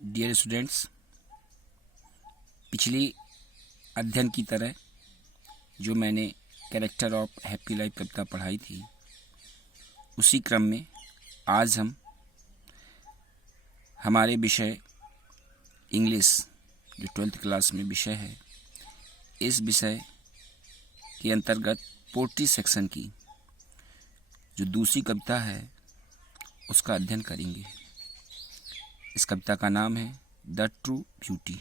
Dear students, पिछली अध्ययन की तरह जो मैंने कैरेक्टर ऑफ हैप्पी लाइफ कविता पढ़ाई थी, उसी क्रम में आज हम हमारे विषय इंग्लिश जो 12th क्लास में विषय है, इस विषय के अंतर्गत पोट्री सेक्शन की जो दूसरी कविता है उसका अध्ययन करेंगे। इस कविता का नाम है द ट्रू ब्यूटी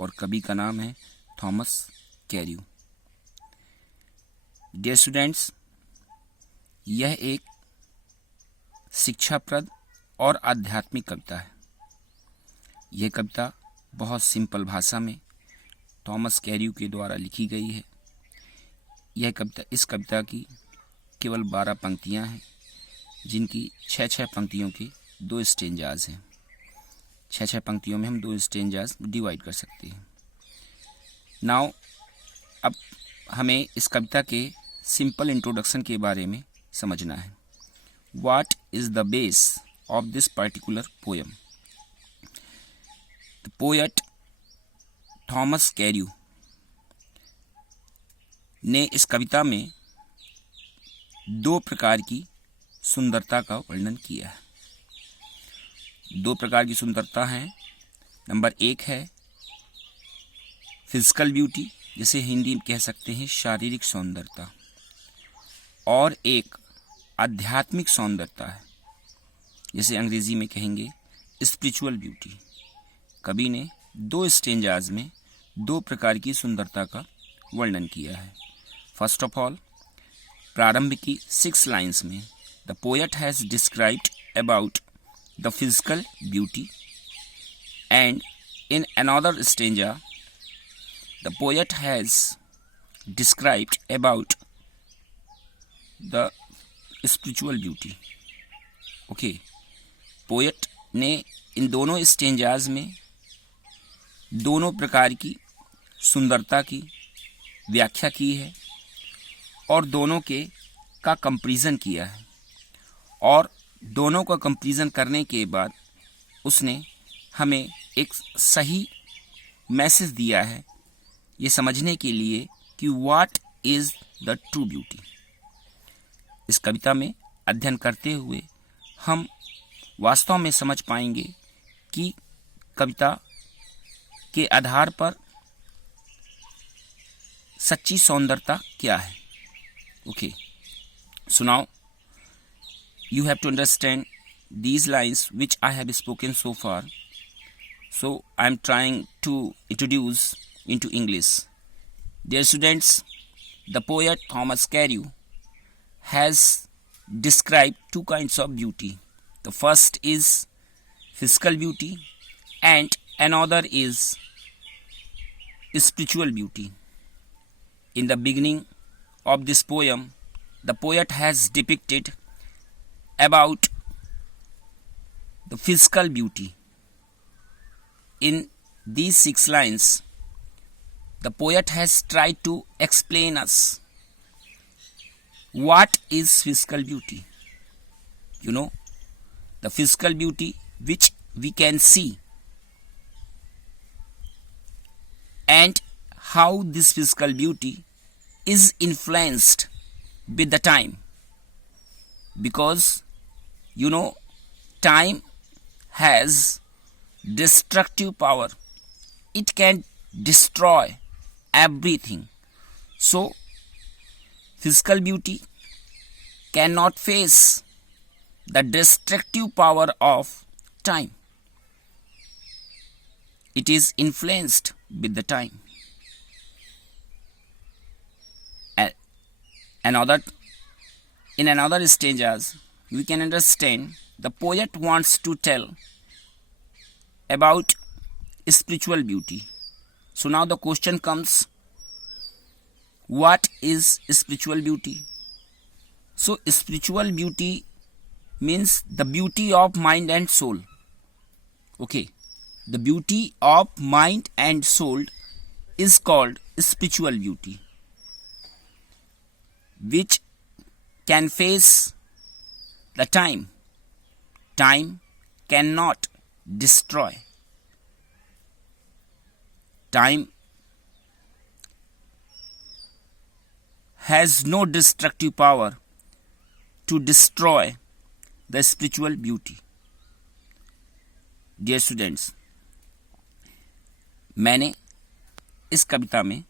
और कवि का नाम है थॉमस कैर्यू। डियर स्टूडेंट्स, यह एक शिक्षाप्रद और आध्यात्मिक कविता है। यह कविता बहुत सिंपल भाषा में थॉमस कैर्यू के द्वारा लिखी गई है। इस कविता की केवल 12 पंक्तियां हैं, जिनकी 6 पंक्तियों के 2 स्टेंजाज हैं। 6 पंक्तियों में हम 2 स्टेंजाज डिवाइड कर सकते हैं। नाउ अब हमें इस कविता के सिंपल इंट्रोडक्शन के बारे में समझना है। What is the base of this particular poem? The poet Thomas कैर्यू ने इस कविता में 2 प्रकार की सुंदरता का वर्णन किया है। 2 प्रकार की सुंदरता है। नंबर 1 है फिजिकल ब्यूटी, जिसे हिंदी में कह सकते हैं शारीरिक सौंदर्यता, और एक आध्यात्मिक सौंदर्यता है, जिसे अंग्रेजी में कहेंगे स्पिरिचुअल ब्यूटी। कवि ने 2 स्टेंजाज में 2 प्रकार की सुंदरता का वर्णन किया है। फर्स्ट ऑफ ऑल, प्रारंभ की 6 लाइन्स में the poet has described about the physical beauty, and in another stanza the poet has described about the spiritual beauty. Okay, poet ने इन दोनों स्टेंजाज में दोनों प्रकार की सुंदरता की व्याख्या की है और दोनों का कंपैरिजन किया है, और दोनों का कंपैरिजन करने के बाद उसने हमें एक सही मैसेज दिया है, ये समझने के लिए कि what is the true beauty. इस कविता में अध्ययन करते हुए हम वास्तव में समझ पाएंगे कि कविता के आधार पर सच्ची सौंदर्यता क्या है। ओके, सुनाओ। You have to understand these lines which I have spoken so far. So I am trying to introduce into English. Dear students, the poet Thomas Carreau has described 2 kinds of beauty. The first is physical beauty and another is spiritual beauty. In the beginning of this poem, the poet has depicted about the physical beauty. In these 6 lines, the poet has tried to explain us what is physical beauty. You know, the physical beauty which we can see, and how this physical beauty is influenced with the time, because you know, time has destructive power. It can destroy everything. So physical beauty cannot face the destructive power of time. It is influenced with the time. In another stanzas, we can understand the poet wants to tell about spiritual beauty. So now the question comes, what is spiritual beauty? So spiritual beauty means the beauty of mind and soul. Okay, the beauty of mind and soul is called spiritual beauty, which can face the time. Time cannot destroy. Time has no destructive power to destroy the spiritual beauty. Dear students, मैंने इस कविता में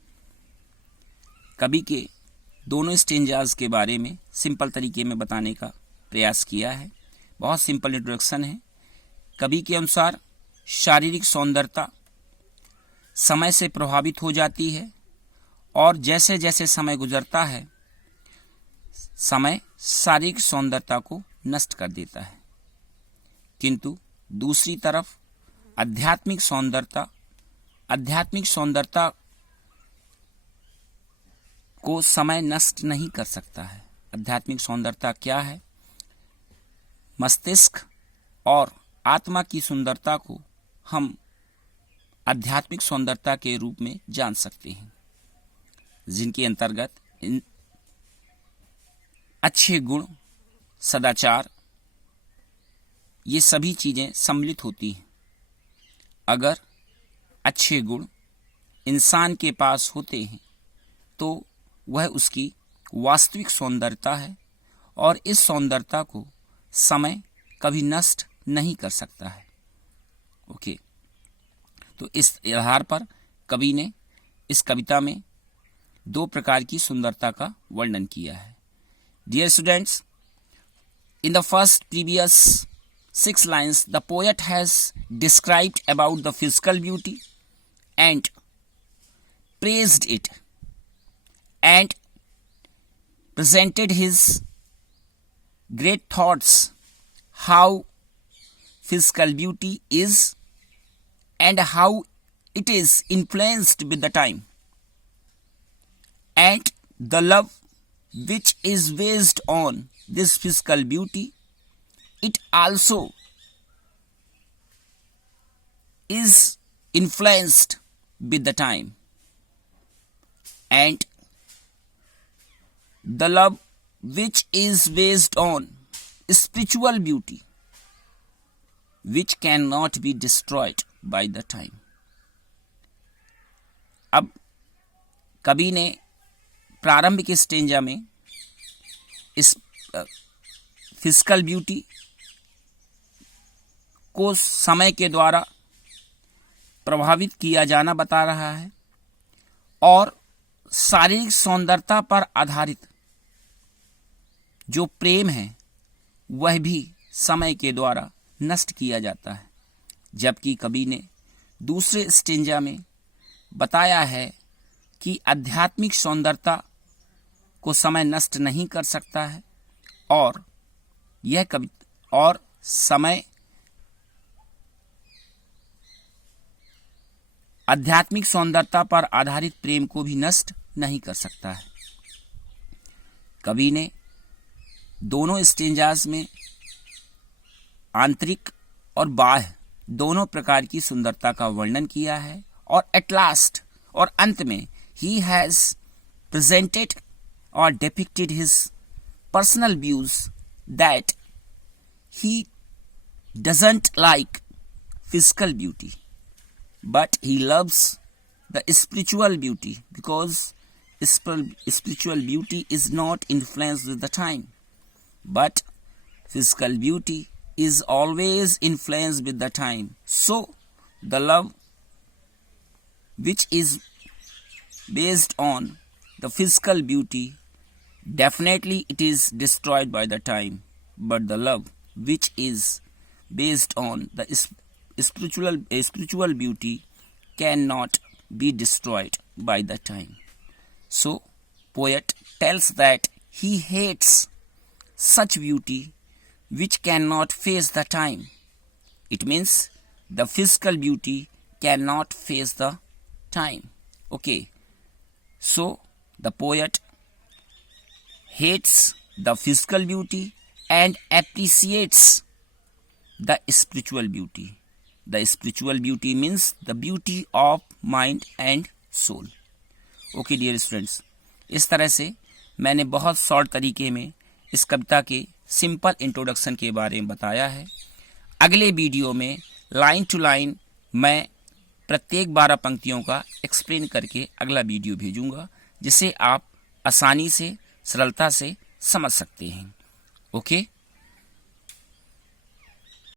कवि के दोनों stanzas के बारे में simple तरीके में बताने का प्रयास किया है। बहुत सिंपल इंट्रोडक्शन है। कवि के अनुसार शारीरिक सौंदर्यता समय से प्रभावित हो जाती है और जैसे जैसे समय गुजरता है समय शारीरिक सौंदर्यता को नष्ट कर देता है, किंतु दूसरी तरफ आध्यात्मिक सौंदर्यता को समय नष्ट नहीं कर सकता है। आध्यात्मिक सौंदर्यता क्या है? मस्तिष्क और आत्मा की सुंदरता को हम आध्यात्मिक सौंदर्यता के रूप में जान सकते हैं, जिनके अंतर्गत अच्छे गुण, सदाचार, ये सभी चीजें सम्मिलित होती हैं। अगर अच्छे गुण इंसान के पास होते हैं तो वह उसकी वास्तविक सौंदर्यता है और इस सौंदर्यता को समय कभी नष्ट नहीं कर सकता है। ओके, तो इस आधार पर कवि ने इस कविता में दो प्रकार की सुंदरता का वर्णन किया है। Dear students, in the first previous 6 lines the poet has described about the physical beauty and praised it and presented his great thoughts how physical beauty is and how it is influenced with the time, and the love which is based on this physical beauty, it also is influenced with the time, and the love which is based on spiritual beauty, which cannot be destroyed by the time. अब कवि ने प्रारंभिक stanza में इस physical beauty को समय के द्वारा प्रभावित किया जाना बता रहा है और शारीरिक सौंदर्यता पर आधारित जो प्रेम है वह भी समय के द्वारा नष्ट किया जाता है, जबकि कवि ने दूसरे स्टेंजा में बताया है कि आध्यात्मिक सौंदर्यता को समय नष्ट नहीं कर सकता है और यह कवि और समय आध्यात्मिक सौंदर्यता पर आधारित प्रेम को भी नष्ट नहीं कर सकता है। कवि ने दोनों स्टेंजास में आंतरिक और बाह्य दोनों प्रकार की सुंदरता का वर्णन किया है और एट लास्ट और अंत में ही हैज प्रेजेंटेड और depicted his personal views that he doesn't like physical beauty but he loves the spiritual beauty because spiritual beauty is not influenced with the time, but physical beauty is always influenced with the time. So the love which is based on the physical beauty, definitely it is destroyed by the time, but the love which is based on the spiritual beauty cannot be destroyed by the time. So poet tells that he hates such beauty which cannot face the time. It means the physical beauty cannot face the time. Okay, so the poet hates the physical beauty and appreciates the spiritual beauty. The spiritual beauty means the beauty of mind and soul. Okay dear friends, इस तरह से मैंने बहुत short तरीके में इस कविता के simple introduction के बारे में बताया है। अगले वीडियो में लाइन टू लाइन मैं प्रत्येक 12 पंक्तियों का एक्सप्लेन करके अगला वीडियो भेजूंगा, जिसे आप आसानी से, सरलता से समझ सकते हैं। ओके।